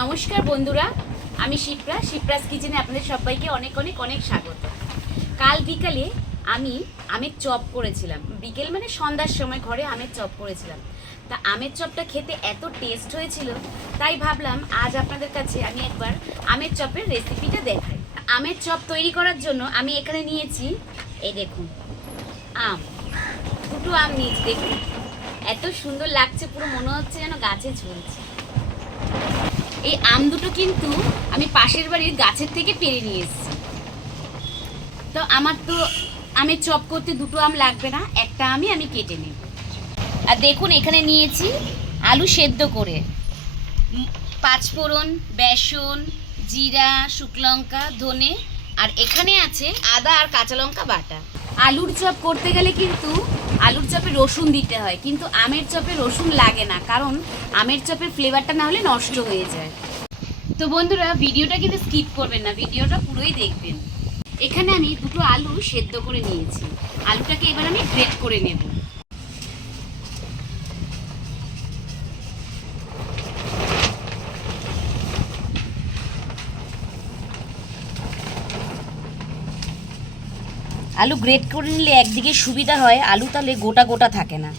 নমস্কার বন্ধুরা, আমি শিপ্রাস কিচেনে আপনাদের সবাইকে অনেক অনেক অনেক স্বাগত। কাল বিকালে আমি আমের চপ করেছিলাম, বিকেল মানে সন্ধ্যার সময় ঘরে আমের চপ করেছিলাম। তা আমের চপটা খেতে এত টেস্ট হয়েছিল, তাই ভাবলাম আজ আপনাদের কাছে আমি একবার আমের চপের রেসিপিটা দেখাই। আমের চপ তৈরি করার জন্য আমি এখানে নিয়েছি, এই দেখুন আম, দুটো আম নিয়েছি। দেখুন এত সুন্দর লাগছে, পুরো মনে হচ্ছে যেন গাছে ঝুলছে। এই আম দুটো কিন্তু আমি পাশের বাড়ির গাছের থেকে পেড়ে নিয়ে এসেছি। তো আমার তো আমের চপ করতে দুটো আম লাগবে না, একটা আমই আমি কেটে নেব। আর দেখুন এখানে নিয়েছি আলু সেদ্ধ করে, পাঁচফোড়ন, বেসন, জিরা, শুকনো লঙ্কা, ধনে, আর এখানে আছে আদা আর কাঁচা লঙ্কা বাটা। আলুর চপ করতে গেলে কিন্তু আলুর চপে রসুন দিতে হয়, কিন্তু আমের চপে রসুন লাগে না, কারণ আমের চপের ফ্লেভারটা না হলে নষ্ট হয়ে যায়। তো বন্ধুরা ভিডিওটা কিন্তু স্কিপ করবেন না, ভিডিওটা পুরোই দেখবেন। এখানে আমি দুটো আলু সেদ্ধ করে নিয়েছি, আলুটাকে এবার আমি গ্রেট করে নেব। আলু গ্রেট করে নিলে একদিকে সুবিধা হয়, আলু তাহলে গোটা গোটা থাকে না।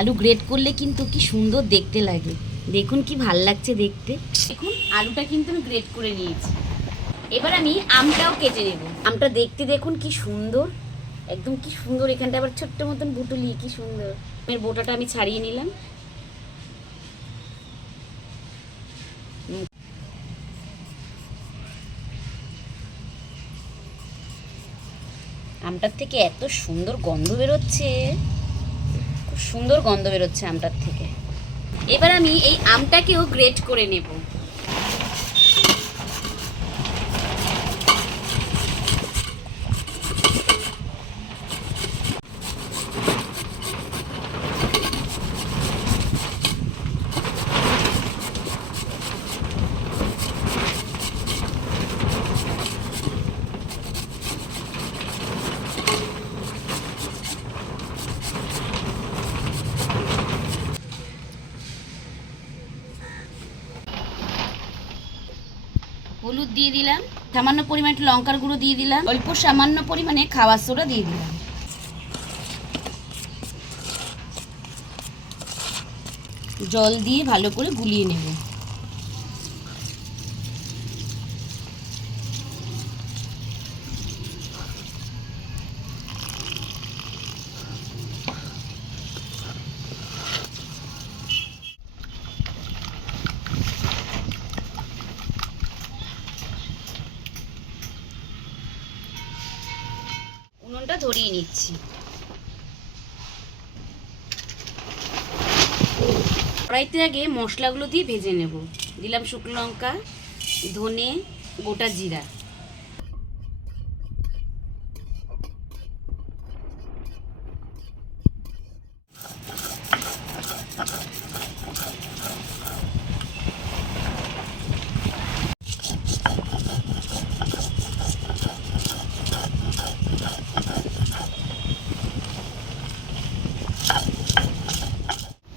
আলু গ্রেট করলে কিন্তু কি সুন্দর দেখতে লাগে, দেখুন কি ভাল লাগছে দেখতে। দেখুন আলুটা কিন্তু আমি গ্রেট করে নিয়েছি, এবার আমি আমটাও কেটে নেব। আমটা দেখতে দেখুন কি সুন্দর, একদম কি সুন্দর, এখানটা আবার ছোট্ট মতন বুটুলি, কি সুন্দর। এর বোটাটা আমি ছাড়িয়ে নিলাম। আমটার থেকে এত সুন্দর গন্ধ বেরোচ্ছে, খুব সুন্দর গন্ধ বেরোচ্ছে আমটার থেকে। এবার আমি এই আমটাকেও গ্রেট করে নেব। হলুদ দিয়ে দিলাম, সামান্য পরিমাণে একটু লঙ্কার গুঁড়ো দিয়ে দিলাম, অল্প সামান্য পরিমাণে খাবার সোডা দিয়ে দিলাম। জল দিয়ে ভালো করে গুলিয়ে নেব। উনুনটা ধরিয়ে নিচ্ছি। কড়াইতে আগে মশলাগুলো দিয়ে ভেজে নেব। দিলাম শুকনো লঙ্কা, ধনে, গোটা জিরা।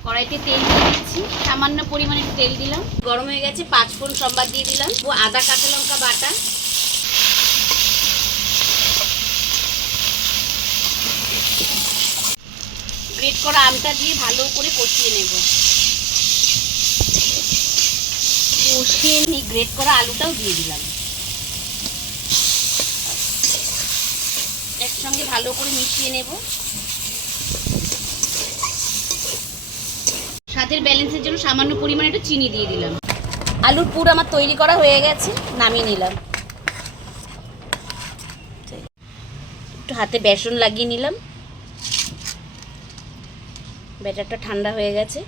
কড়াইতে তেল দিয়ে দিচ্ছি, সামান্য পরিমাণে তেল দিলাম, গরম হয়ে গেছে, পাঁচফোড়ন সম্বাদ দিয়ে দিলাম, ও আদা কাঁচা লঙ্কা বাটা, গ্রেট করা আমটা দিয়ে ভালো করে কষিয়ে নেব। কষিয়ে নিয়ে গ্রেট করা আলুটাও দিয়ে দিলাম, একসঙ্গে ভালো করে মিশিয়ে নেব। স্বাদের ব্যালেন্সের জন্য সামান্য পরিমাণে একটু চিনি দিয়ে দিলাম। আলুর পুর আমার তৈরি করা হয়ে গেছে, নামিয়ে নিলাম। একটু হাতে বেসন লাগিয়ে নিলাম, ব্যাটারটা ঠান্ডা হয়ে গেছে,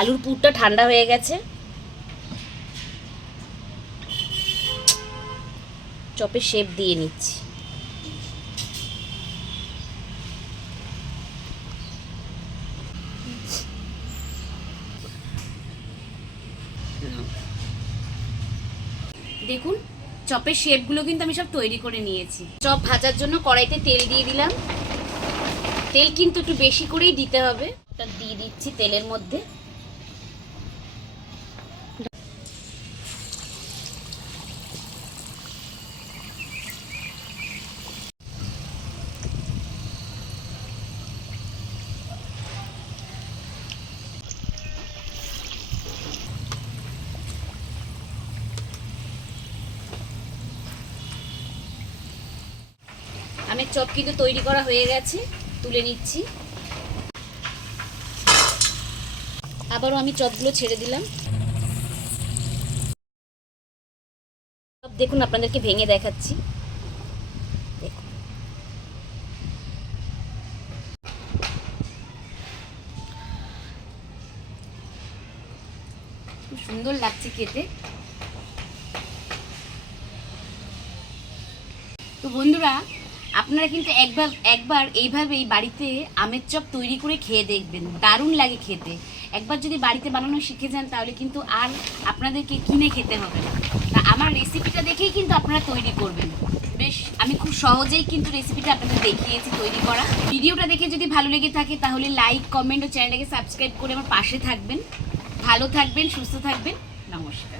আলুর পুরটা ঠান্ডা হয়ে গেছে। চপে শেপ দিয়ে নিচ্ছি। দেখুন চপের শেপগুলো কিন্তু আমি সব তৈরি করে নিয়েছি। চপ ভাজার জন্য কড়াইতে তেল দিয়ে দিলাম, তেল কিন্তু একটু বেশি করেই দিতে হবে। ওটা দিয়ে দিচ্ছি তেলের মধ্যে। আমের চপ কিন্তু তৈরি করা হয়ে গেছে, তুলে নিচ্ছি। আবারও আমি চপগুলো ছেড়ে দিলাম। দেখুন আপনাদেরকে ভেঙে দেখাচ্ছি। দেখুন খুব সুন্দর লাগছে খেতে। তো বন্ধুরা, আপনারা কিন্তু একবার এইভাবেই বাড়িতে আমের চপ তৈরি করে খেয়ে দেখবেন, দারুণ লাগে খেতে। একবার যদি বাড়িতে বানানো শিখে যান তাহলে কিন্তু আর আপনাদেরকে কিনে খেতে হবে না। তা আমার রেসিপিটা দেখেই কিন্তু আপনারা তৈরি করবেন। বেশ, আমি খুব সহজেই কিন্তু রেসিপিটা আপনাদের দেখিয়েছি তৈরি করা। ভিডিওটা দেখে যদি ভালো লেগে থাকে তাহলে লাইক, কমেন্ট ও চ্যানেলটাকে সাবস্ক্রাইব করে আমার পাশে থাকবেন। ভালো থাকবেন, সুস্থ থাকবেন। নমস্কার।